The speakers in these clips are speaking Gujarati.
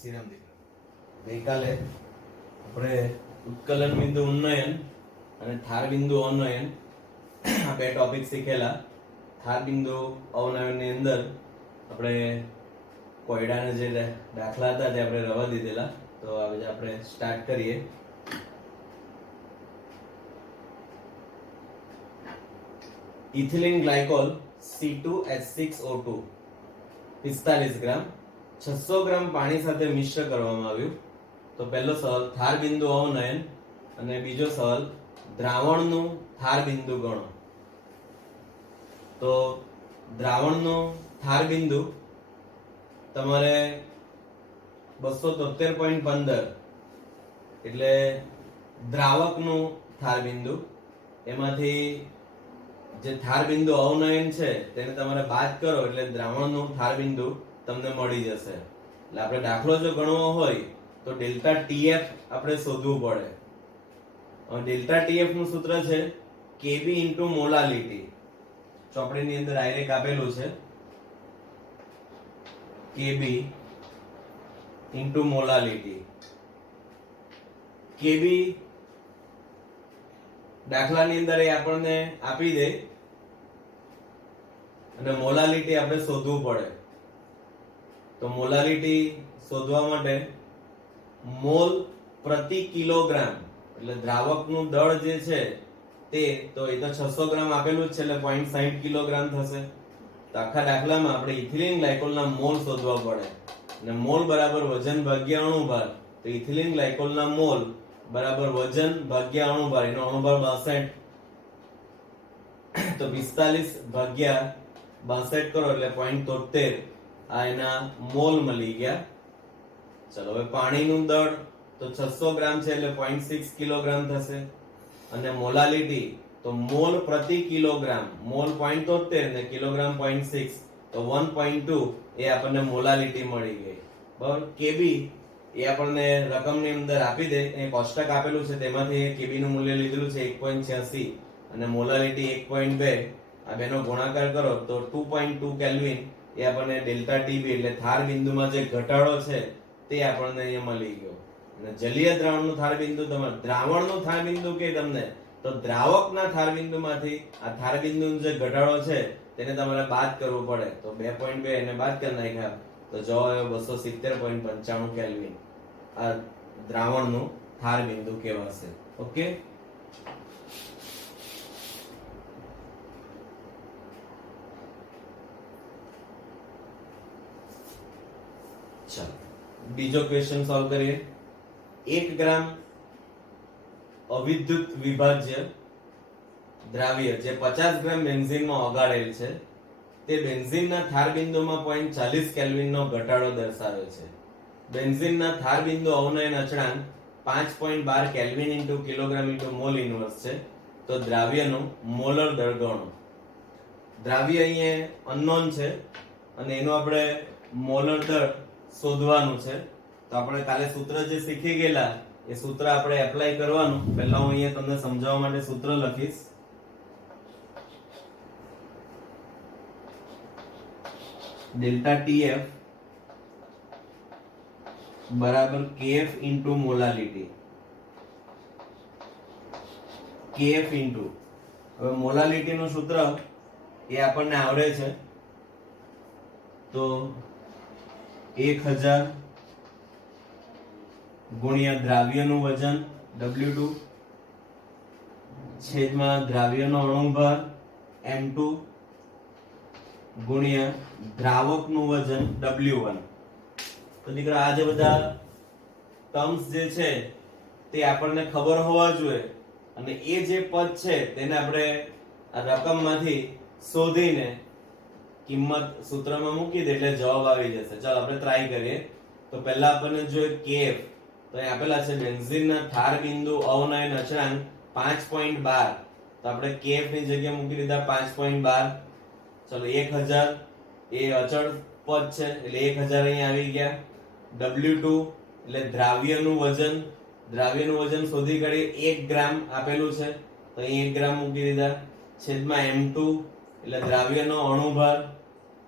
શ્રીરામ દીકરા ગઈકાલે આપણે ઉત્કલન બિંદુ ઉન્નયન અને ધાર બિંદુ અવનયન આ બે ટોપિક શીખેલા. ધાર બિંદુ અવનયનની અંદર આપણે કોયડાના જે દાખલા હતા તે આપણે રવા દીધેલા. તો હવે આપણે સ્ટાર્ટ કરીએ. ઇથિલિન ગ્લાયકોલ C2H6O2 45 ગ્રામ 600 ગ્રામ પાણી સાથે મિશ્ર કરવામાં આવ્યું. તો પહેલો સવાલ ધાર બિંદુ અવનયન અને બીજો સવાલ દ્રાવણનું ધાર બિંદુ ગણો. તો દ્રાવણનું ધાર બિંદુ તમારે 273.15 એટલે દ્રાવકનું ધાર બિંદુ, એમાંથી જે ધાર બિંદુ અવનયન છે તેને તમારે બાદ કરો એટલે દ્રાવણનું ધાર બિંદુ તમને મળી જશે. એટલે આપણે દાખલો જો ગણવો હોય તો ડેલ્ટા TF આપણે શોધવું પડે. ડેલ્ટા TF નું સૂત્ર છે Kb ઇન્ટુ મોલાલિટી. ચોપડીની અંદર ડાયરેક્ટ આપેલું છે Kb ઇન્ટુ મોલાલિટી. Kb દાખલાની અંદર એ આપણને આપી દે અને મોલાલિટી આપણે શોધવું પડે. તો મોલાલિટી શોધવા માટે મોલ પ્રતિ કિલોગ્રામ એટલે દ્રાવકનું દળ જે છે તે તો એ તો 600 ગ્રામ આપેલું જ છે એટલે 0.60 કિલોગ્રામ થશે. તો આખા દાખલામાં આપણે ઇથિલિન ગ્લાયકોલના મોલ શોધવા પડે અને મોલ બરાબર વજન ભાગ્યા અણુભાર. તો ઇથિલિન ગ્લાયકોલના મોલ બરાબર વજન ભાગ્યા અણુભાર, એનો અણુભાર 62. તો 45 ભાગ્યા 62 કરો એટલે 0.73. આ એના મોલ મળી ગયા. ચલો હવે પાણીનું દળ તો 600 ગ્રામ છે એટલે 0.6 કિલોગ્રામ થશે અને મોલાલિટી તો મોલ પ્રતિ કિલોગ્રામ, મોલ 0.73 ને કિલોગ્રામ 0.6 તો 1.2 એ આપણને મોલાલિટી મળી ગઈ. બરાબર. Kb એ આપણને રકમની અંદર આપી દે, એ કોષ્ટક આપેલું છે તેમાંથી Kb નું મૂલ્ય લીધેલું છે 1.86 અને મોલાલિટી 1.2. આ બેનો ગુણાકાર કરો તો 2.2 કેલ્વિન એ આપણને ડેલ્ટા TB એટલે ધાર બિંદુમાં જે ઘટાડો છે તે આપણને અહીંયા મળી ગયો. અને જલીય દ્રાવણનું ધાર બિંદુ તમારે દ્રાવણનું ધાર બિંદુ કે તમને તો દ્રાવકના ધાર બિંદુમાંથી આ ધાર બિંદુનો જે ઘટાડો છે તેને તમારે બાદ કરવું પડે. તો 2.2 એને બાદ કરી નાખ્યા તો જવાબ આવ્યો 270.95 કેલ્વિન. આ દ્રાવણનું ધાર બિંદુ કહેવાશે. ઓકે. ચાલો બીજો ક્વેશ્ચન સોલ્વ કરીએ. 1 ગ્રામ અવિદ્યુત વિભાજ્ય દ્રાવ્ય જે 50 ગ્રામ બેન્ઝીનમાં ઓગાળેલ છે તે બેન્ઝીનના ધાર બિંદુમાં 0.40 કેલ્વિનનો ઘટાડો દર્શાવે છે. બેન્ઝીનના ધાર બિંદુ અવનયન અચળાંક 5.12 kelvin into kilogram into mall inverse છે. તો દ્રાવ્યનું મોલર દળ ગણો. દ્રાવ્ય અહીંયા અનનોન છે અને એનું આપણે મોલર દળ શોધવાનું છે. તો આપણે કાલે સૂત્ર જે શીખી ગયેલા એ સૂત્ર આપણે એપ્લાય કરવાનું. પહેલા હું અહીંયા તમને સમજાવવા માટે સૂત્ર લખીશ. ડેલ્ટા TF બરાબર KF into molality. KF into હવે મોલાલિટી નું સૂત્ર એ આપણને આવડે છે. તો 1000 ગુણ્યા દ્રાવ્યનું વજન W2 છેદમાં દ્રાવ્યનો અણુભાર M2 ગુણ્યા દ્રાવકનું વજન W1. તો દીકરા આ જે બધા ટર્મ્સ જે છે તે આપણને ખબર હોવા જોઈએ અને એ જે પદ છે તેને આપણે આ રકમમાંથી શોધીને કિંમત સૂત્રમાં મૂકી દે એટલે જવાબ આવી જશે. ચાલો આપણે ટ્રાય કરીએ. તો પહેલા આપણને જોઈએ KF. તો અહીં આપેલા છે બેન્ઝીનના ધાર બિંદુ અવનયન અચળાંક 5.12. તો આપણે KF ની જગ્યાએ મૂકી દીધા 5.12. ચલો 1000 એ અચળ પદ છે એટલે 1000 અહીં આવી ગયા. W2 એટલે દ્રાવ્યનું વજન શોધી કાઢીએ. 1 ગ્રામ આપેલું છે તો અહીં 1 ગ્રામ મૂકી દીધા છેદમાં M2 એટલે દ્રાવ્યનો અણુભાર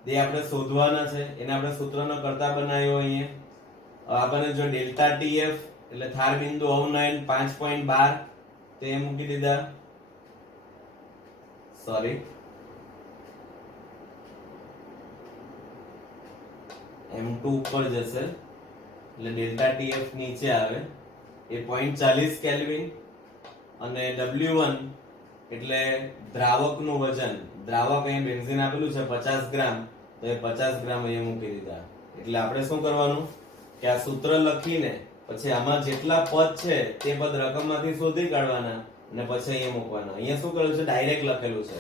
જે આપણે શોધવાના છે એને આપણે સૂત્રનો કરતા બનાવ્યો અહીંયા. આપણને જો ડેલ્ટા ટીએફ એટલે ધાર બિંદુ અવનયન 5.12 તે મૂકી દીધા, સોરી M2 ઉપર જશે એટલે ડેલ્ટા ટીએફ નીચે આવે એ 0.40 કેલ્વિન અને W1 એટલે દ્રાવકનું વજન, દ્રાવક અહીં બેન્ઝીન આપેલું છે 50 ગ્રામ, તો એ 50 ગ્રામ અહીંયા મૂકી દીધા. એટલે આપણે શું કરવાનું કે આ સૂત્ર લખીને પછી આમાં જેટલા પદ છે તે પદ રકમમાંથી શોધી કાઢવાના અને પછી અહીંયા મૂકવાના. અહીંયા શું કરેલું છે, ડાયરેક્ટ લખેલું છે,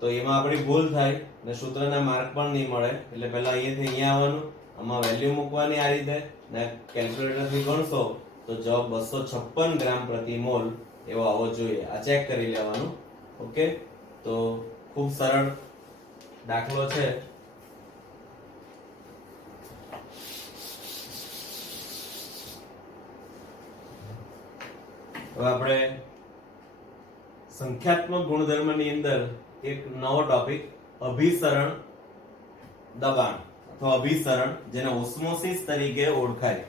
તો એમાં આપણી ભૂલ થાય ને સૂત્રના માર્ક પણ નહીં મળે. એટલે પહેલા અહીંયાથી અહીંયા આવવાનું, આમાં વેલ્યુ મૂકવાની આ રીતે ને કેલ્ક્યુલેટરથી ગણશો તો જવાબ 256 ગ્રામ પ્રતિ મોલ એવો આવવો જોઈએ. આ ચેક કરી લેવાનું. ઓકે, તો ખૂબ સરળ દાખલો છે. હવે આપણે સંખ્યાત્મક ગુણધર્મની અંદર એક નવો ટોપિક અભિસરણ દબાણ અથવા અભિસરણ, જેને ઓસ્મોસિસ તરીકે ઓળખાય.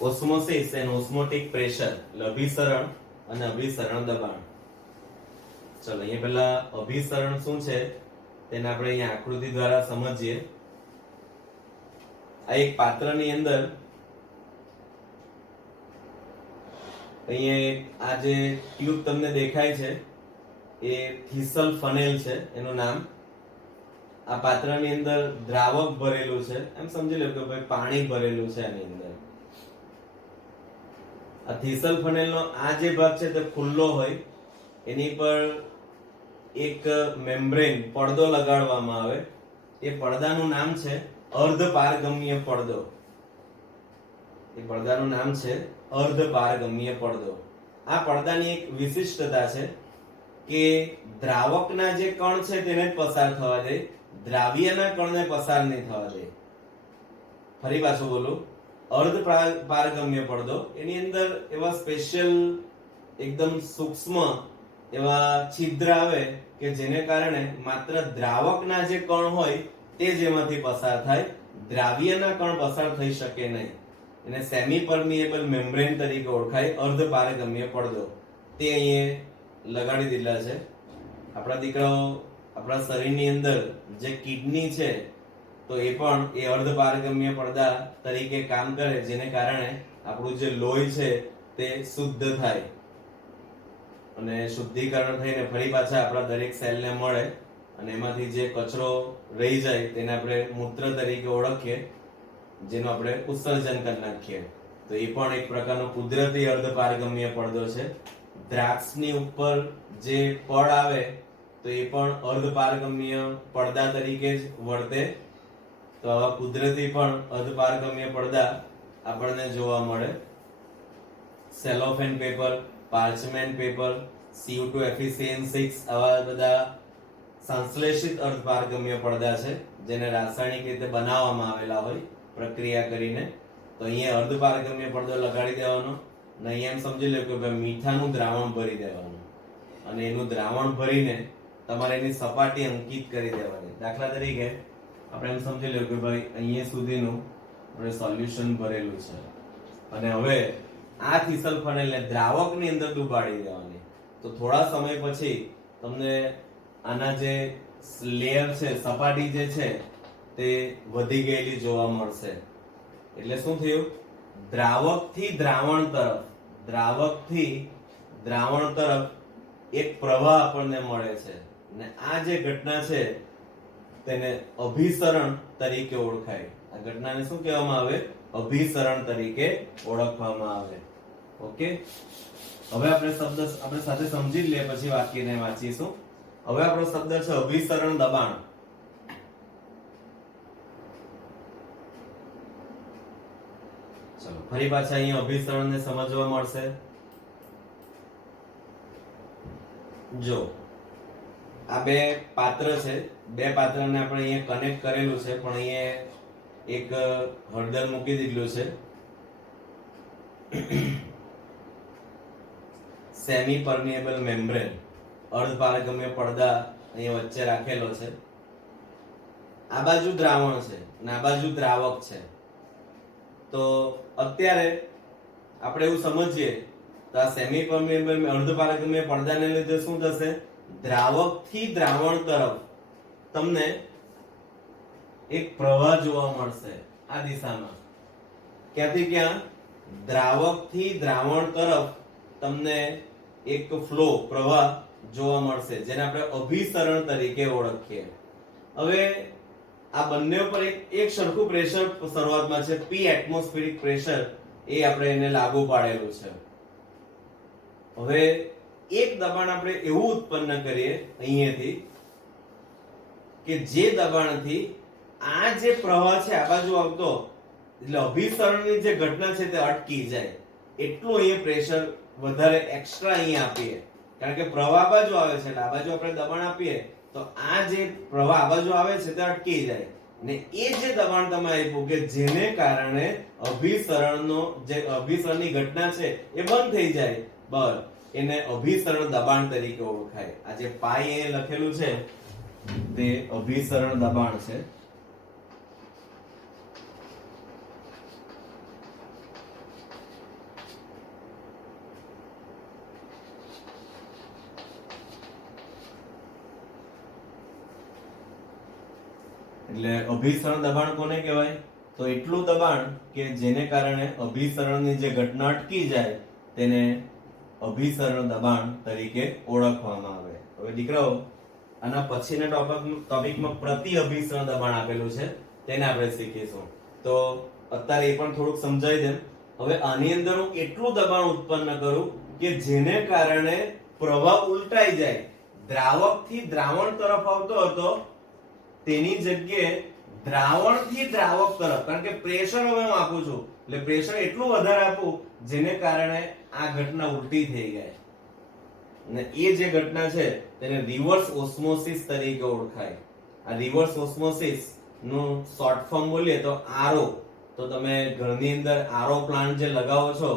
ઓસ્મોસિસ એન્ડ ઓસ્મોટિક પ્રેશર એટલે અભિસરણ અને અભિસરણ દબાણ. ચલો અહીંયા પહેલા અભિસરણ શું છે તેને આપણે અહીંયા આકૃતિ દ્વારા સમજીએ. આ એક પાત્રની અંદર અહીંયા આ જે ટ્યુબ તમને દેખાય છે એ થીસલ ફનેલ છે એનું નામ. આ પાત્રની અંદર દ્રાવક ભરેલું છે, એમ સમજી લો કે ભાઈ પાણી ભરેલું છે આની અંદર. આ થીસલ ફનેલનો આ જે ભાગ છે તે ખુલ્લો હોય, એની પર એક મેમ્બ્રેન પડદો લગાડવામાં આવે. એ પડદાનું નામ છે અર્ધપારગમ્ય પડદો. એ પડદાનું નામ છે અર્ધપારગમ્ય પડદો. આ પડદાની એક વિશિષ્ટતા છે કે દ્રાવકના જે કણ છે તેને જ પસાર થવા દે, દ્રાવ્યના કણને પસાર નહીં થવા દે. ફરી પાછું બોલું, અર્ધપારગમ્ય પડદો, એની અંદર એવા સ્પેશિયલ એકદમ સૂક્ષ્મ એવા છિદ્ર આવે કે જેને કારણે માત્ર દ્રાવકના જે કણ હોય તે જ એમાંથી પસાર થાય, દ્રાવ્યના કણ પસાર થઈ શકે નહીં. એને સેમી પરમિએબલ મેમ્બ્રેન તરીકે ઓળખાય અર્ધપારગમ્ય પડદો. તે અહીંયા લગાડી દીધેલા છે. આપણા દીકરાઓ આપણા શરીરની અંદર જે કિડની છે તો એ પણ એ અર્ધપારગમ્ય પડદા તરીકે કામ કરે, જેને કારણે આપણું જે લોહી છે તે શુદ્ધ થાય અને શુદ્ધિકરણ થઈને ફરી પાછા આપણા દરેક સેલને મળે અને એમાંથી જે કચરો રહી જાય તેને આપણે મૂત્ર તરીકે ઓળખીએ, જેનું આપણે ઉત્સર્જન કરી નાખીએ. તો એ પણ એક પ્રકારનો કુદરતી અર્ધપારગમ્ય પડદો છે. દ્રાક્ષની ઉપર જે પડ આવે તો એ પણ અર્ધપારગમ્ય પડદા તરીકે જ વર્તે. તો આવા કુદરતી પણ અર્ધપારગમ્ય પડદા આપણને જોવા મળે. Cellophane paper, parchment paper, CO2 FeCN6 આવા બધા સંશ્લેષિત અર્ધપારગમ્ય પડદા છે જેને રાસાયણિક રીતે બનાવવામાં આવેલા હોય પ્રક્રિયા કરીને. તો અહીંયા અર્ધપારગમ્ય પડદો લગાડી દેવાનો અને અહીંયા એમ સમજી લો કે ભાઈ મીઠાનું દ્રાવણ ભરી દેવાનું અને એનું દ્રાવણ ભરીને તમારે એની સપાટી અંકિત કરી દેવાની. દાખલા તરીકે આપણે એમ સમજી લો કે ભાઈ અહીંયા સુધીનું આપણે સોલ્યુશન ભરેલું છે અને હવે આ થીસલ ફનેલને દ્રાવકની અંદર ડુબાડી દેવાની. તો થોડા સમય પછી તમને આના જે લેયર છે, સપાટી જે છે તે વધી ગયેલી જોવા મળશે. એટલે શું થયું, દ્રાવકથી દ્રાવણ તરફ, દ્રાવકથી દ્રાવણ તરફ એક પ્રવાહ આપણને મળે છે અને આ જે ઘટના છે તેને અભિસરણ તરીકે ઓળખાય. આ ઘટનાને શું કહેવામાં આવે, અભિસરણ તરીકે ઓળખવામાં આવે. ઓકે, હવે આપણે શબ્દ આપણે સાથે સમજી જ લે પછી વાક્યને વાંચીશું. હવે આપણો શબ્દ છે અભિસરણ દબાણ. ચલો ફરી પાછા અહીંયા અભિસરણને સમજવા મળશે. જો આ બે પાત્ર છે, બે પાત્રને આપણે અહીંયા કનેક્ટ કરેલું છે, પણ અહીંયા એક હળદર મૂકી દીધું છે. Semi પરમિએબલ membrane. અર્ધપારગમ્ય પડદા અહીંયા વચ્ચે રાખેલો છે. આ બાજુ દ્રાવણ છે અને આ બાજુ દ્રાવક છે. તો અત્યારે આપણે એવું સમજીએ તો આ સેમી પરમેબલ અર્ધપારગમ્ય પડદાને લીધે શું થશે? દ્રાવક થી દ્રાવણ તરફ તમને એક પ્રવાહ જોવા મળશે આ દિશામાં. ક્યાંથી ક્યાં? દ્રાવક થી દ્રાવણ તરફ તમને એક ફ્લો પ્રવાહ જોવા મળશે, જેને આપણે અભિસરણ તરીકે ઓળખીએ. હવે આ બંને ઉપર એક સરખું પ્રેશર શરૂઆતમાં છે, P એટમોસ્ફિયરિક પ્રેશર, એ આપણે એને લાગુ પાડેલું છે. હવે એક દબાણ આપણે એવું ઉત્પન્ન કરીએ અહીંયાથી કે જે દબાણથી આ જે પ્રવાહ છે આ બાજુ આવતો, એટલે અભિસરણની જે ઘટના છે તે અટકી જાય. એટલું અહીંયા પ્રેશર વધારે એક્સ્ટ્રા અહીંયા આપીએ, કારણ કે પ્રવાહ આ બાજુ આવે છે એટલે આ બાજુ આપણે દબાણ આપીએ તો આ જે પ્રવાહ આ બાજુ આવે છે તે અટકી જાય. ને એ જે દબાણ તમે આપ્યું કે જેને કારણે અભિસરણની ઘટના છે એ બંધ થઈ જાય, બસ એને અભિસરણ દબાણ તરીકે ઓળખાય. આ જે પાઈ એ લખેલું છે તે અભિસરણ દબાણ છે. એટલે અભિસરણ દબાણ કોને કહેવાય? તો એટલું દબાણ કે જેને કારણે અભિસરણની જે ઘટના અટકી જાય તેને અભિસરણ દબાણ તરીકે ઓળખવામાં આવે. હવે દીકરાઓ, આના પછીના ટોપિકમાં પ્રતિ અભિસરણ દબાણ આપેલું છે, તેને આપણે શીખીશું. તો અત્યારે એ પણ થોડુંક સમજાવી દે. હવે આની અંદર હું એટલું દબાણ ઉત્પન્ન કરું કે જેને કારણે પ્રવાહ ઉલટાઈ જાય. દ્રાવકથી દ્રાવણ તરફ આવતો હતો તેની જગ્યાએ દ્રાવણથી દ્રાવક તરફ, કારણ કે પ્રેશર હવે હું આપું છું એટલે પ્રેશર એટલું વધારે આપું જેને કારણે આ ઘટના ઉલટી થઈ જાય. અને એ જે ઘટના છે તેને રિવર્સ ઓસ્મોસિસ તરીકે ઓળખાય. આ રિવર્સ ઓસ્મોસિસ નું શોર્ટ ફોર્મ બોલીએ તો આરઓ. તો તમે ઘરની અંદર આરઓ પ્લાન્ટ જે લગાવો છો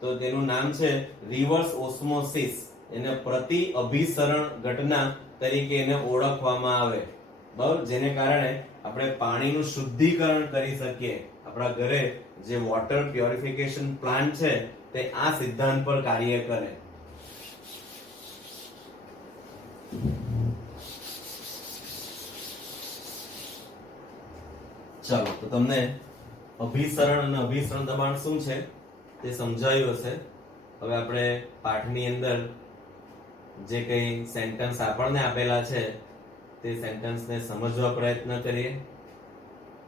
તો તેનું નામ છે રિવર્સ ઓસ્મોસિસ. એને પ્રતિ અભિસરણ ઘટના તરીકે એને ઓળખવામાં આવે, બરાબર, જેને કારણે આપણે પાણીનું શુદ્ધિકરણ કરી શકીએ. આપણા ઘરે જે વોટર પ્યોરિફિકેશન પ્લાન્ટ છે તે આ સિદ્ધાંત પર કાર્ય કરે. ચાલો, તો તમને અભિસરણ અને અભિસરણ દબાણ શું છે તે સમજાયું હશે. હવે આપણે પાઠની અંદર જે કઈ સેન્ટેન્સ આપણને આપેલા છે તે સેન્ટેન્સને સમજવા પ્રયત્ન કરીએ,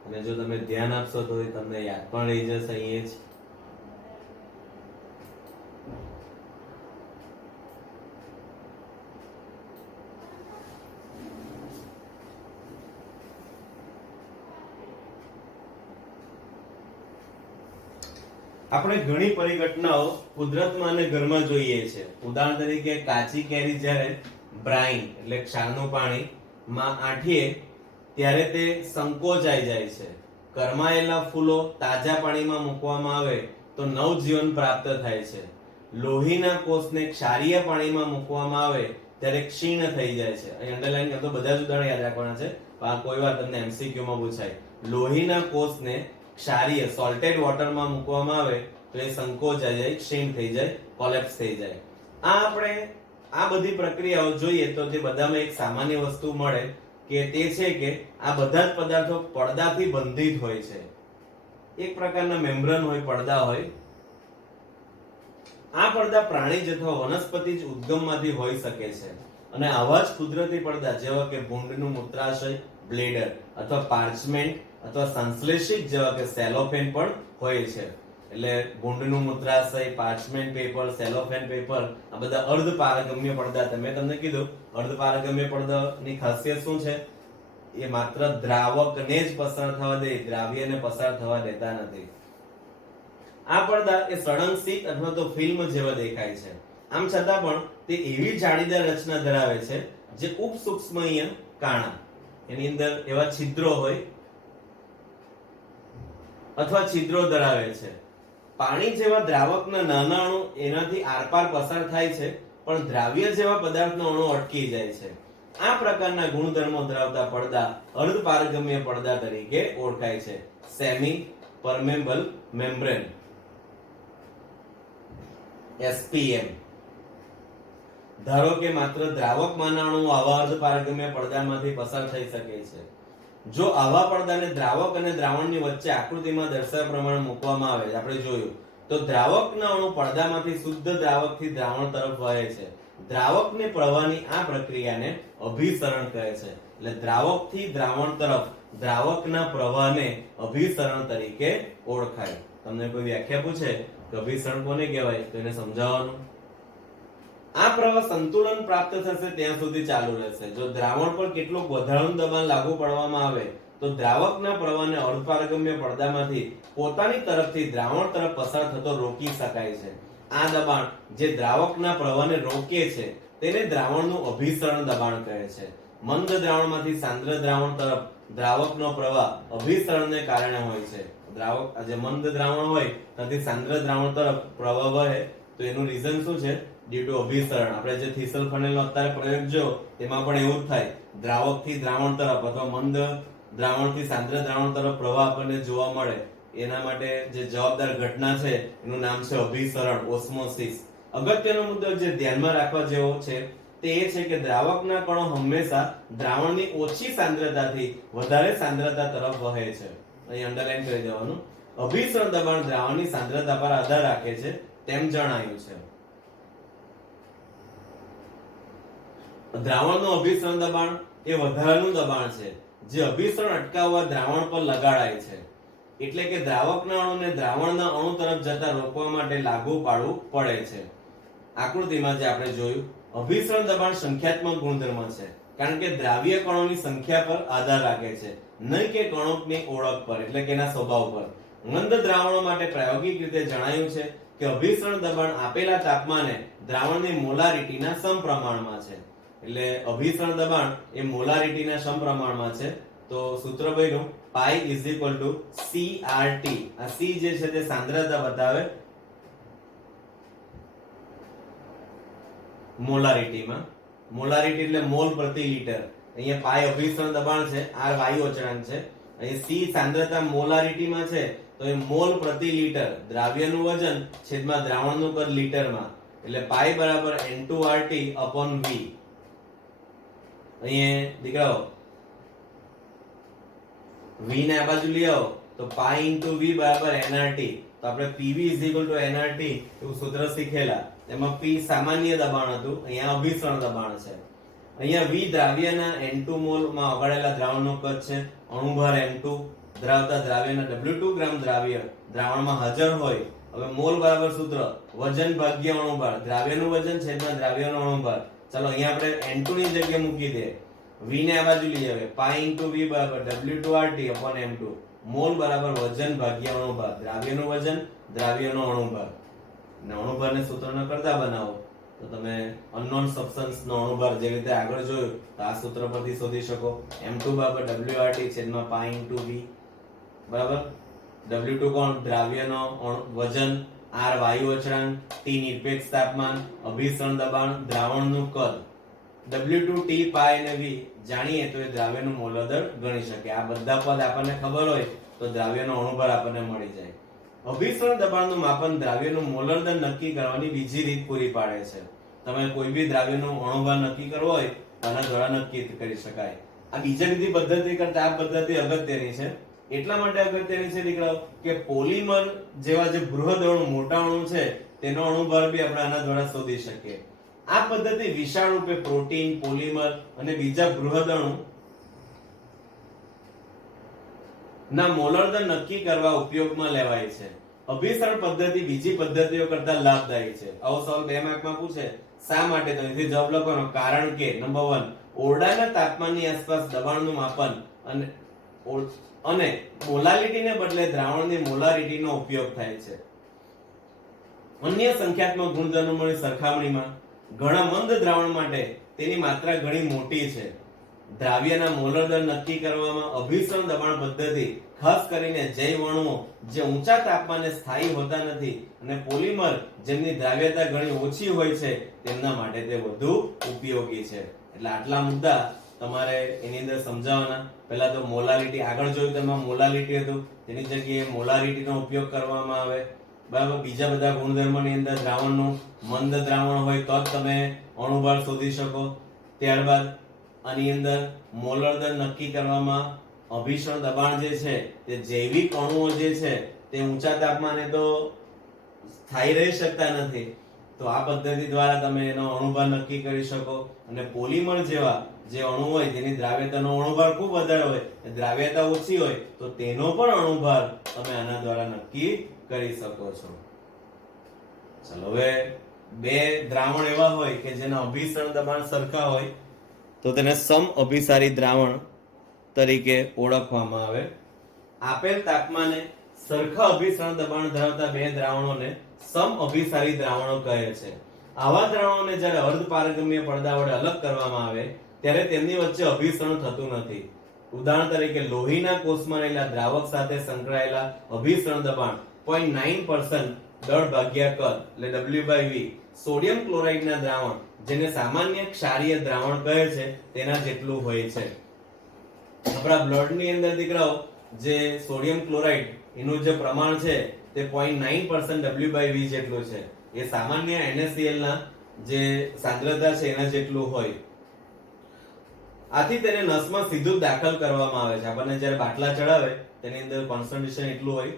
અને જો તમે ધ્યાન આપશો તો એ તમને યાદ પણ રહી જશે. અહીંયા જ આપણે ઘણી પરિઘટનાઓ કુદરતમાં અને ઘરમાં જોઈએ છે. ઉદાહરણ તરીકે કાચી કેરી જ્યારે બ્રાઇન એટલે ક્ષારનું પાણી માં આંઠીએ ત્યારે તે સંકોચાઈ જાય છે. કરમાયેલા ફૂલો તાજા પાણીમાં મૂકવામાં આવે તો નવજીવન પ્રાપ્ત થાય છે. લોહીના કોષને ક્ષારીય પાણીમાં મૂકવામાં આવે ત્યારે ક્ષીણ થઈ જાય છે. અહીં અંડરલાઈન કરતો બધા જ ઉદાહરણ યાદ રાખવાના છે, પણ કોઈ વાર તમને MCQ માં પૂછાય. લોહીના કોષને ક્ષારીય સોલ્ટેડ વોટરમાં મૂકવામાં આવે તો એ સંકોચાઈ જાય, ક્ષીણ થઈ જાય, કોલેપ્સ થઈ જાય. આપણે આ બધી પ્રક્રિયાઓ જોઈએ તો તે બધામાં એક સામાન્ય વસ્તુ મળે કે તે છે કે આ બધા જ પદાર્થો પડદાથી બંધિત હોય છે. એક પ્રકારના મેમ્બ્રેન હોય, પડદા હોય. આ પડદા પ્રાણી અથવા વનસ્પતિ જ ઉદ્ગમમાંથી હોઈ શકે છે. અને આવા જ કુદરતી પડદા જેવા કે ભૂંડનું મૂત્રાશય, બ્લેડર અથવા પાર્ચમેન્ટ અથવા સંશ્લેષિત જેવા કે સેલોફેન પણ હોય છે. એટલે ભૂંડનું મૂત્રાશય, પાર્ચમેન્ટ પેપર, સેલોફેન પેપર આ બધા અર્ધપારગમ્ય પડદા. તમને કીધું અર્ધપારગમ્ય પડદાની ખાસિયત શું છે? એ માત્ર દ્રાવકને જ પસાર થવા દે, દ્રાવ્યને પસાર થવા દેતા નથી. આ પડદા એ સળંગ શીટ અથવા તો ફિલ્મ જેવા દેખાય છે. આમ છતાં પણ તે એવી જાળીદાર રચના ધરાવે છે જે ઉપસૂક્ષ્મય કાણા, એની અંદર એવા છિદ્રો હોય અથવા છિદ્રો ધરાવે છે. પાણી જેવા દ્રાવકના નાના અણુ એનાથી આરપાર પસાર થાય છે પણ દ્રાવ્ય જેવા પદાર્થનો અણુ અટકી જાય છે. આ પ્રકારના ગુણધર્મો ધરાવતા પડદા અર્ધપારગમ્ય પડદા તરીકે ઓળખાય છે. Semi permeable membrane SPM. ધારો કે માત્ર દ્રાવકમાંના અણુઓ આવા અર્ધપારગમ્ય પડદામાંથી પસાર થઈ શકે છે. જો આવા પડદાને દ્રાવક અને દ્રાવણની વચ્ચે આકૃતિમાં દર્શાવ્યા પ્રમાણે મૂકવામાં આવે, આપણે જોયું તો દ્રાવકના અણુ પડદામાંથી શુદ્ધ દ્રાવકથી દ્રાવણ તરફ વહે છે. દ્રાવકને પ્રવાહની આ પ્રક્રિયાને અભિસરણ કહે છે. એટલે દ્રાવકથી દ્રાવણ તરફ દ્રાવકના પ્રવાહને અભિસરણ તરીકે ઓળખાય. તમને કોઈ વ્યાખ્યા પૂછે કે અભિસરણ કોને કહેવાય તો એને સમજાવવાનું. આ પ્રવાહ સંતુલન પ્રાપ્ત થશે ત્યાં સુધી ચાલુ રહેશે. જો દ્રાવણ પર કેટલુંક વધારાનું દબાણ લાગુ પાડવામાં આવે તો દ્રાવકના પ્રવાહને અર્ધપારગમ્ય પડદામાંથી પોતાની તરફથી દ્રાવણ તરફ પસાર થતો રોકી શકાય છે. આ દબાણ જે દ્રાવકના પ્રવાહને રોકે છે તેને દ્રાવણનું અભિસરણ દબાણ કહે છે. મંદ દ્રાવણમાંથી સાંદ્ર દ્રાવણ તરફ દ્રાવકનો પ્રવાહ અભિસરણને કારણે હોય છે. દ્રાવક જે મંદ દ્રાવણ હોય ત્યાંથી સાંદ્ર દ્રાવણ તરફ પ્રવાહ વહે તો એનું રીઝન શું છે? ડ્યુ ટુ અભિસરણ. આપણે જે થીસલ ફનેલનો અત્યારે પ્રયોગ જો તેમાં પણ એવું જ થાય. દ્રાવકથી દ્રાવણ તરફ અથવા મંદ દ્રાવણથી સાંદ્ર દ્રાવણ તરફ પ્રવાહ આપણને જોવા મળે. એના માટે જે જવાબદાર ઘટના છે એનું નામ છે અભિસરણ, ઓસ્મોસિસ. અગત્યનો મુદ્દો જે ધ્યાનમાં રાખવા જેવો છે તે એ છે કે દ્રાવકના કણો હંમેશા દ્રાવણની ઓછી સાંદ્રતાથી વધારે સાંદ્રતા તરફ વહે છે. અહીં અંડરલાઈન કરી દેવાનું. અભિસરણ દબાણ દ્રાવણની સાંદ્રતા પર આધાર રાખે છે તેમ જણાયું છે. દ્રાવણનું અભિસરણ દબાણ એ વધારાનું દબાણ છે જે અભિસરણ અટકાવવા દ્રાવણ પર લગાડાય છે. એટલે કે દ્રાવકના અણુને દ્રાવણના અણુ તરફ જતા રોકવા માટે લાગુ પાડવું પડે છે. આકૃતિમાં જે આપણે જોયું અભિસરણ દબાણ સંખ્યાત્મક ગુણધર્મ છે કારણ કે દ્રાવ્ય કણોની સંખ્યા પર આધાર રાખે છે, નહીં કે કણોની ઓળખ પર એટલે કે એના સ્વભાવ પર. મંદ દ્રાવણો માટે પ્રાયોગિક રીતે જણાયું છે કે અભિસરણ દબાણ આપેલા તાપમાને દ્રાવણની મોલારિટીના સમપ્રમાણમાં છે. એટલે અભિસરણ દબાણ એ મોલારિટીના સમપ્રમાણમાં છે. તો સૂત્ર બન્યું પાઈ ઇઝ ઇક્વલ ટુ CRT. આ C જે છે તે સાંદ્રતા બતાવે મોલારિટીમાં. મોલારિટી એટલે મોલ પ્રતિ લિટર. અહીંયા પાઈ અભિસરણ દબાણ છે, R વાયુ અચળાંક છે. અહીં C સાંદ્રતા મોલારિટીમાં છે તો એ મોલ પ્રતિ લિટર. દ્રાવ્યનું વજન છેદમાં દ્રાવણનું કદ લિટરમાં. એટલે પાઈ બરાબર N2RT upon V. અહીંયા દીકરાઓ V ને આ બાજુ લઈ આવો તો પાઈ ઇન્ટુ V બરાબર NRT. તો આપણે PV NRT એવું સૂત્ર શીખેલા. એમાં P સામાન્ય દબાણ હતું, અહીંયા અભિસરણ દબાણ છે. અહીંયા V દ્રાવ્યના N2 મોલ માં ઓગાળેલા દ્રાવણનું કદ છે. અણુભાર M2 ધરાવતા દ્રાવ્યના W2 ગ્રામ દ્રાવ્ય દ્રાવણમાં હાજર હોય. હવે મોલ બરાબર સૂત્ર વજન ભાગ્યા અણુભાર. દ્રાવ્યનું વજન છેદમાં દ્રાવ્યનો અણુભાર. ચાલો અહીંયા આપણે N2 ની જગ્યાએ મૂકી દે. V ને આ બાજુ લઈ આવે. પાઈ ઇન્ટુ V બરાબર W2RT upon M2. મોલ બરાબર વજન ભાગ્યા અણુભાર. દ્રાવ્યનું વજન, દ્રાવ્યનો અણુભાર. અને અણુભારને સૂત્રના કરતા બનાવો તો તમે અનનોન સબસ્ટન્સ નો અણુભાર જે રીતે આગળ જોયું તો આ સૂત્ર પરથી શોધી શકો. M2 બરાબર WRT છેદમાં પાઈ ઇન્ટુ V બરાબર. W2 કોણ? દ્રાવ્યનો વજન, R વાયુ અચળાંક, T નિરપેક્ષ તાપમાન, અભિસરણ દબાણ, દ્રાવણનું કદ. W2 T પાઈ અને V જાણીએ તો એ દ્રાવ્યનું મોલ દર ગણી શકે. આ બધા પદ આપણને ખબર હોય તો દ્રાવ્યનો અણુભાર આપણને મળી જાય. અભિસરણ દબાણનું માપન દ્રાવ્યનું મોલર દર નક્કી કરવાની બીજી રીત પૂરી પાડે છે. તમે કોઈ બી દ્રાવ્યનું અણુભાર નક્કી કરવો હોય તો આના દ્વારા નક્કી કરી શકાય. આ બીજી બધી પદ્ધતિ કરતા આ પદ્ધતિ અગત્યની છે. એટલા માટે અગત્યની છે દીકરાઓ કે પોલિમર જેવા જે બૃહદ અણુ, મોટા અણુ છે તેનો અણુભાર બી આપણે આના દ્વારા શોધી શકીએ. આ પદ્ધતિ વિશાળ રૂપે પ્રોટીન, પોલિમર અને બીજા બૃહદ અણુ ના મોલર દર નક્કી કરવા ઉપયોગમાં લેવાય છે. અભિસરણ પદ્ધતિ બીજી પદ્ધતિઓ કરતા લાભદાયી છે. આવો સવાલ 2 માર્કમાં પૂછે શા માટે, તો અહીંથી જવાબ લખવાનો. કારણ કે નંબર 1 ઓરડાના તાપમાનની આસપાસ દબાણનું માપન અને મોલારિટીને બદલે દ્રાવણની મોલારિટીનો ઉપયોગ થાય છે. અન્ય સંખ્યાત્મક ગુણધર્મોની સરખામણીમાં ઘણા મંદ દ્રાવણ માટે તેની માત્રા ઘણી મોટી છે. દ્રાવ્યના મોલર દર નક્કી કરવામાં અભિસરણ દબાણ પદ્ધતિ, ખાસ કરીને જૈવ અણુઓ જે ઊંચા તાપમાને સ્થાયી હોતા નથી અને પોલિમર જેમની દ્રાવ્યતા ઘણી ઓછી હોય છે તેમના માટે તે વધુ ઉપયોગી છે. એટલે આટલા મુદ્દા તમારે એની અંદર સમજાવવાના. પહેલા તો મોલારિટી, આગળ જોયું તેમાં મોલારિટી હતું, તેની જગ્યાએ મોલારિટીનો ઉપયોગ કરવામાં આવે. બરાબર. બીજા બધા ગુણધર્મોની અંદર દ્રાવણનું મંદ દ્રાવણ હોય તો જ તમે અણુબળ શોધી શકો. ત્યારબાદ આની અંદર મોલર દર નક્કી કરવામાં અભિસરણ દબાણ જે છે તે જૈવિક અણુઓ જે છે તે ઊંચા તાપમાને તો સ્થાયી રહી શકતા નથી, તો આ પદ્ધતિ દ્વારા તમે એનો અણુભાર નક્કી કરી શકો. અને પોલિમર જેવા જે અણુ હોય જેની દ્રાવ્યતાનો અણુભાર ખૂબ વધારે હોય, દ્રાવ્યતા ઓછી હોય તો તેનો પણ અણુભાર તમે આના દ્વારા નક્કી કરી શકો છો. ચલો, હવે બે દ્રાવણ એવા હોય કે જેના અભિસરણ દબાણ સરખા હોય તો તેને સમ અભિસારી દ્રાવણ તરીકે ઓળખવામાં આવે. આપેલ તાપમાને સરખા અભિસરણ દબાણ ધરાવતા બે દ્રાવણોને સમ અભિસારી દ્રાવણો કહે છે. આવા દ્રાવણોને જ્યારે અર્ધ પારગમ્ય પડદા વડે અલગ કરવામાં આવે ત્યારે તેમની વચ્ચે અભિસરણ થતું નથી. ઉદાહરણ તરીકે લોહીના કોષમાં રહેલા દ્રાવક સાથે સંકળાયેલા અભિસરણ દબાણ 0.9% દળ ભાગ્યા કદ એટલે W/V સોડિયમ ક્લોરાઇડના દ્રાવણ જેને સામાન્ય ક્ષારીય દ્રાવણ કહે છે તેના જેટલું હોય છે. આપણા બ્લડની અંદર દીકરાઓ જે સોડિયમ ક્લોરાઇડ એનું જે પ્રમાણ છે તે 0.9% W/V જેટલું છે. એ સામાન્ય NaCl ના જે સાંદ્રતા છે એના જેટલું હોય. આથી તેને નસમાં સીધું દાખલ કરવામાં આવે છે. આપણને જ્યારે બાટલા ચડાવે તેની અંદર કોન્સન્ટ્રેશન એટલું હોય.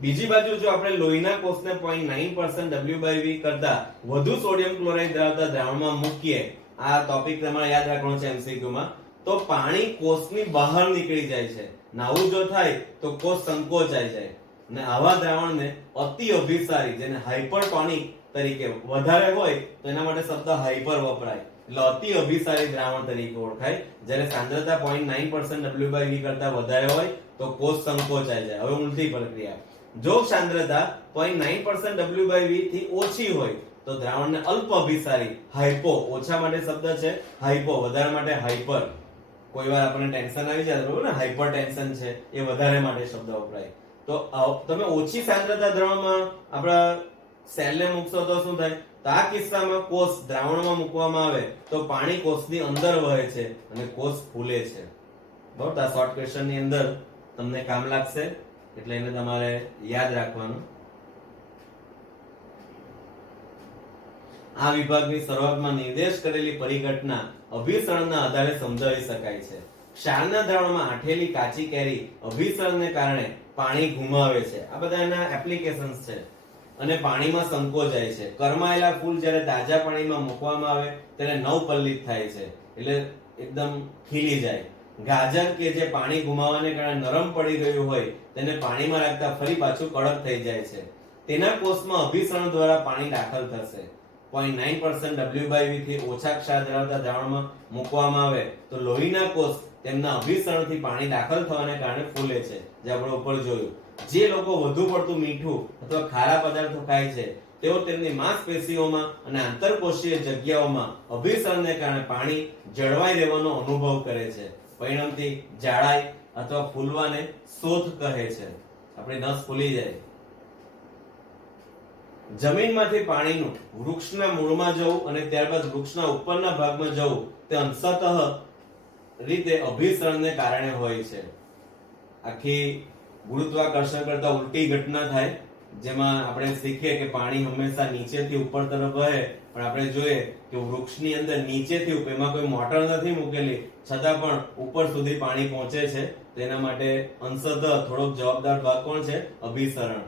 બીજી બાજુ જો આપણે લોહીના કોષને 0.9% W/V કરતા વધુ સોડિયમ ક્લોરાઇડ ધરાવતા દ્રાવણમાં મૂકીએ, આ ટોપિક તમારે યાદ રાખવાનો છે MCQ માં, તો પાણી કોષની બહાર નીકળી જાય છે. નાવું જો થાય તો કોષ સંકોચાઈ જાય અને આવા દ્રાવણને અતિ અભિસારી, જેને હાઇપરટોનિક તરીકે વધારે હોય તો એના માટે શબ્દ હાઇપર વપરાય, એટલે અતિ અભિસારી દ્રાવણ તરીકે ઓળખાય. જ્યારે સાંદ્રતા 0.9% W/V કરતા વધારે હોય તો કોષ સંકોચાઈ જાય. હવે ઉલટી પ્રક્રિયા, જો સાંદ્રતા 0.9% W/V થી ઓછી હોય તો દ્રાવણને અલ્પ અભિસારી હાઇપો, ઓછા માટે શબ્દ છે હાઇપો, વધારે માટે હાઇપર. કોઈ વાર આપણને ટેન્શન આવી જાય બરોબર ને, હાઇપર ટેન્શન છે એ વધારે માટે શબ્દ વપરાય. તો તમે ઓછી સાંદ્રતા દ્રાવણમાં આપણા સેલને મૂકશો તો શું થાય? તો આ કિસ્સામાં કોષ દ્રાવણમાં મૂકવામાં આવે તો પાણી કોષની અંદર વહે છે અને કોષ ફૂલે છે. બરોબર, આ શોર્ટ ક્વેશ્ચન ની અંદર તમને કામ લાગશે એટલે એને તમારે યાદ રાખવાનું. આ વિભાગની શરૂઆતમાં નિર્દેશ કરેલી પરિઘટના અભિસરણના આધારે સમજાવી શકાય છે. ક્ષારના દ્રાવણમાં આઠેલી કાચી કેરી અભિસરણને કારણે પાણી ગુમાવે છે. આ બધા એના એપ્લિકેશન્સ છે અને પાણીમાં સંકોચાય છે. કરમાયેલા ફૂલ જ્યારે તાજા પાણીમાં મૂકવામાં આવે ત્યારે નવપલ્લિત થાય છે, એટલે એકદમ ખીલી જાય. ગાજર કે જે પાણી ગુમાવવાને કારણે નરમ પડી ગયું હોય તેને પાણીમાં રાખતા ફરી પાછું કડક થઈ જાય છે. તેના કોષમાં અભિસરણ દ્વારા પાણી દાખલ થશે. 0.9% W/V થી ઓછા ક્ષાર ધરાવતા દ્રાવણમાં મૂકવામાં આવે તો લોહીના કોષ તેમના અભિસરણથી પાણી દાખલ થવાને કારણે ફૂલે છે, જે આપણે ઉપર જોયું. જે લોકો વધુ પડતું મીઠું અથવા ખારા પદાર્થો ખાય છે તેઓ તેમની માંસપેશીઓમાં અને આંતરકોષીય જગ્યાઓમાં અભિસરણને કારણે પાણી જળવાઈ રહેવાનો અનુભવ કરે છે. પરિણામથી જાડાઈ અથવા ફૂલવાને શોથ કહે છે. આપણી નસ ફૂલી જાય. જમીનમાંથી પાણીનું વૃક્ષના મૂળમાં જવું અને ત્યારબાદ વૃક્ષના ઉપરના ભાગમાં જવું તે અંશતઃ રીતે અભિસરણને કારણે હોય છે. આખી ગુરુત્વાકર્ષણ કરતા ઉલટી ઘટના થાય, જેમાં આપણે શીખીએ કે પાણી હંમેશા નીચેથી ઉપર તરફ વહે, પણ આપણે જોઈએ કે વૃક્ષની અંદર નીચેથી ઉપર, એમાં કોઈ મોટર નથી મૂકેલી છતાં પણ ઉપર સુધી પાણી પહોંચે છે. તેના માટે અંશતઃ થોડોક જવાબદાર ભાગ કોણ છે? અભિસરણ.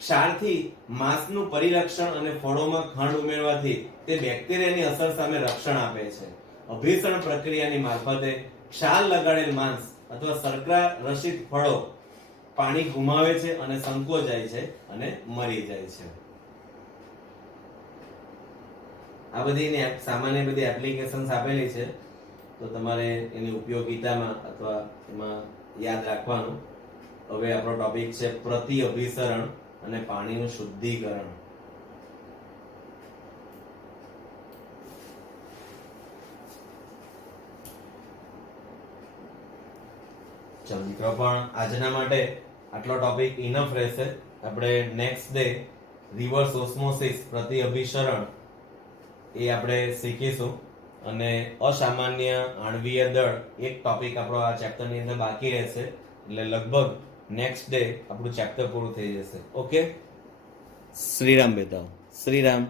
ક્ષારથી માંસનું પરિરક્ષણ અને ફળોમાં ખાંડ ઉમેરવાથી તે બેક્ટેરિયાની અસર સામે રક્ષણ આપે છે. અભિસરણ પ્રક્રિયાની મારફતે ક્ષાર લગાડેલ માંસ અથવા શર્કરા રસિત ફળો પાણી ગુમાવે છે અને સંકોચાય છે અને મરી જાય છે. આ બધી સામાન્ય બધી એપ્લિકેશન્સ આપેલી છે, તો તમારે એની ઉપયોગિતામાં અથવા એમાં યાદ રાખવાનું. હવે આપણો ટોપિક છે પ્રતિ અભિસરણ અને પાણીનું શુદ્ધિકરણ. ચલો મિત્રો, પણ આજના માટે આટલો ટોપિક ઇનફ રહેશે. આપણે નેક્સ્ટ ડે રિવર્સ ઓસ્મોસિસ પ્રતિ અભિસરણ એ આપણે શીખીશું. અને અસામાન્ય આણ્વીય દળ એક ટોપિક આપણો આ ચેપ્ટરની અંદર બાકી રહેશે, એટલે લગભગ નેક્સ્ટ ડે આપણું ચેપ્ટર પૂરું થઈ જશે. ઓકે, શ્રીરામ બેટા, શ્રીરામ.